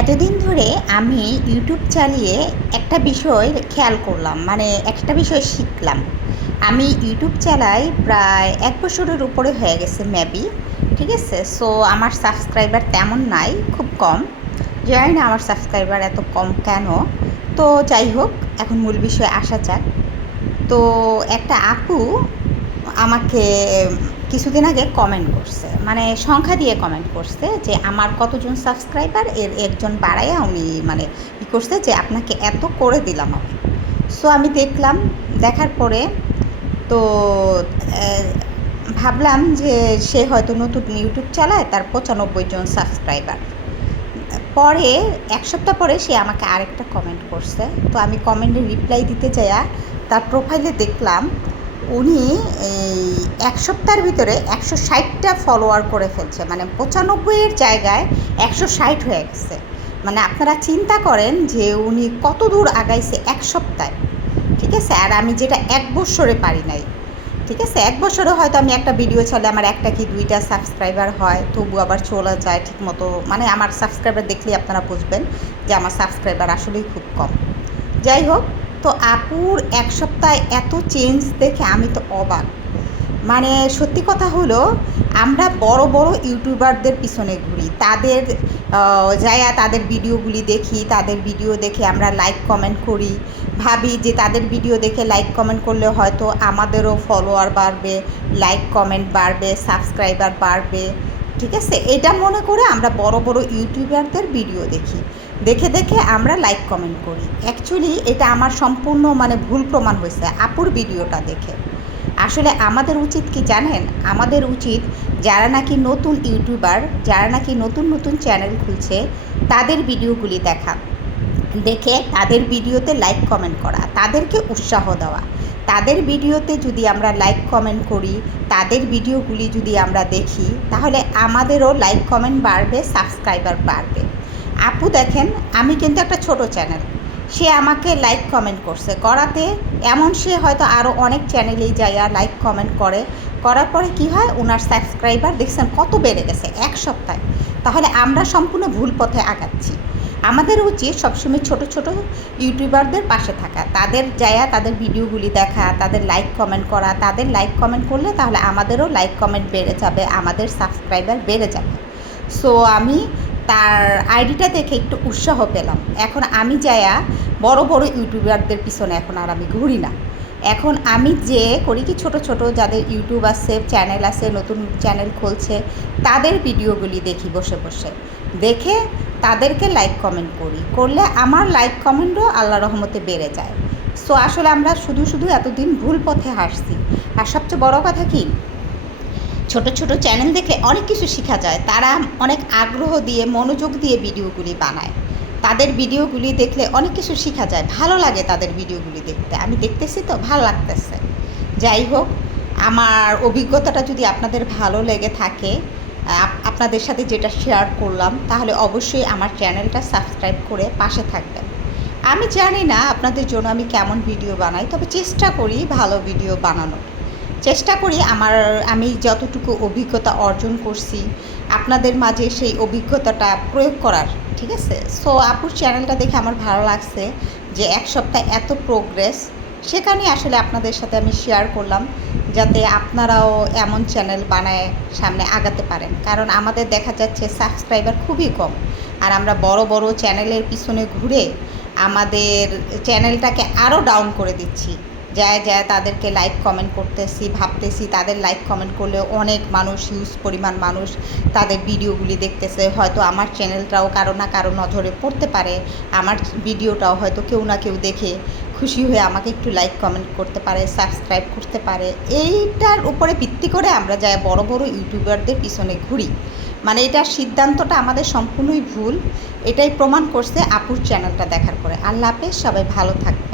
এতদিন ধরে আমি ইউটিউব চালিয়ে একটা বিষয় খেয়াল করলাম মানে একটা বিষয় শিখলাম। আমি ইউটিউব চালাই প্রায় এক বছরের উপরে হয়ে গেছে মেবি ঠিক আছে? সো আমার সাবস্ক্রাইবার তেমন নাই, খুব কম। জানি না আমার সাবস্ক্রাইবার এত কম কেন। তো যাই হোক, এখন মূল বিষয়ে আসা যাক। তো একটা আপু আমাকে কিছুদিন আগে কমেন্ট করছে। মানে সংখ্যা দিয়ে কমেন্ট করছে যে আমার কতজন সাবস্ক্রাইবার এর একজন বাড়াইয়া উনি মানে ই করছে যে আপনাকে এত করে দিলাম আমি। সো আমি দেখলাম, দেখার পরে তো ভাবলাম যে সে হয়তো নতুন ইউটিউব চালায়, তার পঁচানব্বই জন সাবস্ক্রাইবার পরে, এক সপ্তাহ পরে সে আমাকে আরেকটা কমেন্ট করছে। তো আমি কমেন্টে রিপ্লাই দিতে যাইয়া তার প্রোফাইলে দেখলাম উনি এই এক সপ্তাহের ভিতরে একশো ষাটটা ফলোয়ার করে ফেলছে। মানে পঁচানব্বইয়ের জায়গায় একশো ষাট হয়ে গেছে। মানে আপনারা চিন্তা করেন যে উনি কত দূর আগাইছে এক সপ্তাহে। ঠিক আছে? আর আমি যেটা এক বছরে পারি নাই। ঠিক আছে? এক বছরে হয়তো আমি একটা ভিডিও চলে আমার একটা কি দুইটা সাবস্ক্রাইবার হয়, তবু আবার চলে যায় ঠিক মতো মানে আমার সাবস্ক্রাইবার দেখলেই আপনারা বুঝবেন যে আমার সাবস্ক্রাইবার আসলেই খুব কম। যাই হোক তো আপুর এক সপ্তাহে এত চেঞ্জ দেখে আমি তো অবাক। মানে সত্যি কথা হলো, আমরা বড় বড় ইউটিউবারদের পিছনে ঘুরি। তাদের যায়া তাদের ভিডিওগুলি দেখি, তাদের ভিডিও দেখে আমরা লাইক কমেন্ট করি। ভাবি যে তাদের ভিডিও দেখে লাইক কমেন্ট করলে হয়তো আমাদেরও ফলোয়ার বাড়বে লাইক কমেন্ট বাড়বে সাবস্ক্রাইবার বাড়বে। ঠিক আছে? এটা মনে করে আমরা বড় বড় ইউটিউবারদের ভিডিও দেখি। দেখে দেখে আমরা লাইক কমেন্ট করি। অ্যাকচুয়ালি এটা আমার সম্পূর্ণ মানে ভুল প্রমাণ হয়েছে, আপুর ভিডিওটা দেখে। আসলে আমাদের উচিত কি জানেন? আমাদের উচিত যারা নাকি নতুন ইউটিউবার, যারা নাকি নতুন নতুন চ্যানেল খুলছে, তাদের ভিডিওগুলি দেখা। দেখে তাদের ভিডিওতে লাইক কমেন্ট করা, তাদেরকে উৎসাহ দেওয়া। তাদের ভিডিওতে যদি আমরা লাইক কমেন্ট করি, তাদের ভিডিওগুলি যদি আমরা দেখি, তাহলে আমাদেরও লাইক কমেন্ট বাড়বে সাবস্ক্রাইবার বাড়বে। আপু দেখেন, আমি কিন্তু একটা ছোট চ্যানেল সে আমাকে লাইক কমেন্ট করছে। করাতে এমন সে হয়তো আরও অনেক চ্যানেলেই যাইয়া লাইক কমেন্ট করে। করার পরে কি হয়? ওনার সাবস্ক্রাইবার দেখছেন কত বেড়ে গেছে এক সপ্তাহে। তাহলে আমরা সম্পূর্ণ ভুল পথে আগাচ্ছি। আমাদের উচিত সবসময় ছোট ছোট ইউটিউবারদের পাশে থাকা। তাদের যায়া, তাদের ভিডিওগুলি দেখা, তাদের লাইক কমেন্ট করা। তাদের লাইক কমেন্ট করলে তাহলে আমাদেরও লাইক কমেন্ট বেড়ে যাবে, আমাদের সাবস্ক্রাইবার বেড়ে যাবে। সো আমি তার আইডিটা দেখে একটু উৎসাহ পেলাম। এখন আমি যায়া বড় বড় ইউটিউবারদের পিছনে এখন আর আমি ঘুরি না। এখন আমি যে করি কি ছোট ছোট যাদের ইউটিউব আছে, চ্যানেল আছে, নতুন চ্যানেল খুলছে, তাদের ভিডিওগুলি দেখি বসে বসে। দেখে তাদেরকে লাইক কমেন্ট করি। করলে আমার লাইক কমেন্টও আল্লাহ রহমতে বেড়ে যায়। সো আসলে আমরা শুধু শুধু এতদিন ভুল পথে হাসছি আর সবচেয়ে বড় কথা কি? ছোট ছোট চ্যানেল দেখে অনেক কিছু শেখা যায়। তারা অনেক আগ্রহ দিয়ে, মনোযোগ দিয়ে ভিডিওগুলি বানায়। তাদের ভিডিওগুলি দেখলে অনেক কিছু শেখা যায়। ভালো লাগে তাদের ভিডিওগুলি দেখতে। আমি দেখতেছি তো, ভালো লাগতেছে। যাই হোক, আমার অভিজ্ঞতাটা যদি আপনাদের ভালো লেগে থাকে আপনাদের সাথে যেটা শেয়ার করলাম, তাহলে অবশ্যই আমার চ্যানেলটা সাবস্ক্রাইব করে পাশে থাকবেন। আমি জানি না আপনাদের জন্য আমি কেমন ভিডিও বানাই, তবে চেষ্টা করি ভালো ভিডিও বানানোর। চেষ্টা করি আমার, আমি যতটুকু অভিজ্ঞতা অর্জন করছি আপনাদের মাঝে সেই অভিজ্ঞতাটা প্রয়োগ করার, ঠিক আছে? সো আপুর চ্যানেলটা দেখে আমার ভালো লাগছে যে এক সপ্তাহে এত প্রোগ্রেস সেখানে আসলে আপনাদের সাথে আমি শেয়ার করলাম যাতে আপনারাও এমন চ্যানেল বানায় সামনে আগাতে পারেন। কারণ আমাদের দেখা যাচ্ছে সাবস্ক্রাইবার খুবই কম আর আমরা বড় বড় চ্যানেলের পিছনে ঘুরে আমাদের চ্যানেলটাকে আরও ডাউন করে দিচ্ছি। যায় যায়, তাদেরকে লাইক কমেন্ট করতেছি, ভাবতেছি তাদের লাইক কমেন্ট করলে অনেক মানুষ হিউজ পরিমাণ মানুষ তাদের ভিডিওগুলি দেখতেছে। হয়তো আমার চ্যানেলটাও কারও না কারও নজরে পড়তে পারে, আমার ভিডিওটাও হয়তো কেউ না কেউ দেখে খুশি হয়ে আমাকে একটু লাইক কমেন্ট করতে পারে সাবস্ক্রাইব করতে পারে। এইটার উপরে ভিত্তি করে আমরা যাই বড় বড় ইউটিউবারদের পিছনে ঘুরি। মানে এটার সিদ্ধান্তটা আমাদের সম্পূর্ণই ভুল, এটাই প্রমাণ করছে আপুর চ্যানেলটা দেখার পরে। আল্লাহ হাফেজ, সবাই ভালো থাকবে